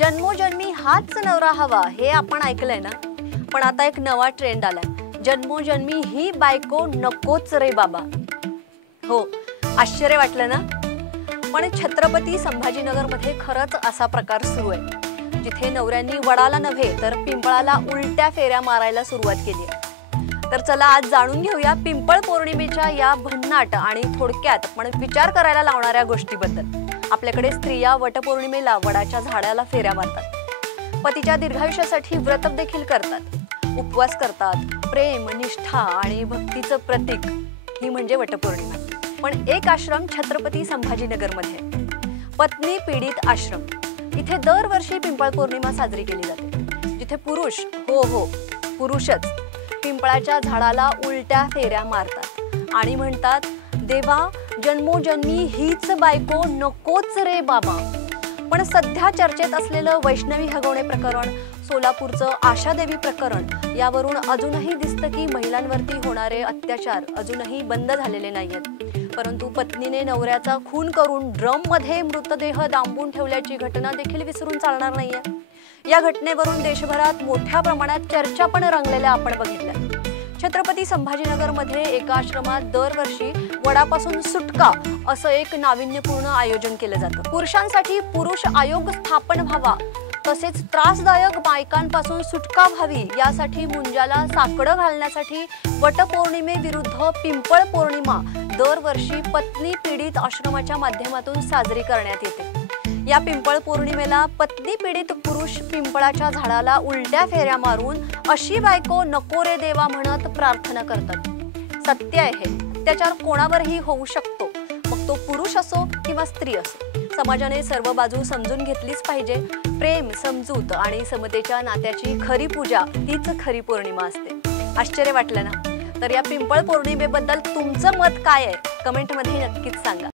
जन्मोजन्मी हाच नवरा हवा हे आपण ऐकलंय ना। पण आता एक नवा ट्रेंड आलाय, जन्मोजन्मी ही बायको नकोच रे बाबा। हो, आश्चर्य वाटलं ना। पण छत्रपती संभाजीनगर मध्ये खरंच असा प्रकार सुरू आहे, जिथे नवऱ्यांनी वडाला नव्हे तर पिंपळाला उलट्या फेऱ्या मारायला सुरुवात केली आहे। तर चला आज जाणून घेऊया पिंपळ पौर्णिमेच्या या भन्नाट आणि थोडक्यात पण विचार करायला लावणाऱ्या गोष्टीबद्दल। आपल्याकडे स्त्रिया वटपौर्णिमेला वडाच्या झाडाला फेऱ्या मारतात, पतीच्या दीर्घायुष्यासाठी व्रत देखील करतात, उपवास करतात। प्रेम, निष्ठा आणि भक्तीचं प्रतीक ही म्हणजे वटपौर्णिमा। पण एक आश्रम छत्रपती संभाजीनगर मध्ये, पत्नी पीडित आश्रम, इथे दरवर्षी पिंपळ पौर्णिमा साजरी केली जाते, जिथे पुरुष, हो पुरुषच, पिंपळाच्या झाडाला उलट्या फेऱ्या मारतात आणि म्हणतात, देवा जन्मोजन्मी हीच बायको नकोच रे बाबा। पण सध्या चर्चेत असलेलं वैष्णवी हगवणे प्रकरण, सोलापूरचं आशादेवी प्रकरण, यावरून अजूनही दिसतं की महिलांवरती होणारे अत्याचार अजूनही बंद झालेले नाहीयेत। परंतु पत्नीने नवऱ्याचा खून करून ड्रम मध्ये मृतदेह दांबून ठेवल्याची घटना देखील विसरून चालणार नाहीये। या घटनेवरून देशभरात मोठ्या प्रमाणात चर्चा पण रंगलेल्या आपण बघितल्या। छत्रपती संभाजीनगर मध्ये एका आश्रमात दरवर्षी वडापासून सुटका असं एक नाविन्यपूर्ण आयोजन केलं जातं। पुरुषांसाठी पुरुष आयोग स्थापन व्हावा, तसेच त्रासदायक बायकांपासून सुटका व्हावी यासाठी मुंजाला साकडं घालण्यासाठी वटपौर्णिमेविरुद्ध पिंपळ पौर्णिमा दरवर्षी पत्नी पीडित आश्रमाच्या माध्यमातून साजरी करण्यात येते। या पिंपळ पौर्णिमेला पत्नी पीडित पुरुष पिंपळाच्या झाडाला उलट्या फेऱ्या मारून अशी बायको नको रे देवा म्हणत प्रार्थना करतात। सत्य आहे हे, अत्याचार कोणावरही होऊ शकतो, मग तो पुरुष असो किंवा स्त्री असो। समाजाने सर्व बाजू समजून घेतलीच पाहिजे। प्रेम, समजूत आणि समतेच्या नात्याची खरी पूजा हीच खरी पौर्णिमा असते। आश्चर्य वाटलं ना? तर या पिंपळ पौर्णिमेबद्दल तुमचं मत काय आहे? कमेंटमध्ये नक्कीच सांगा।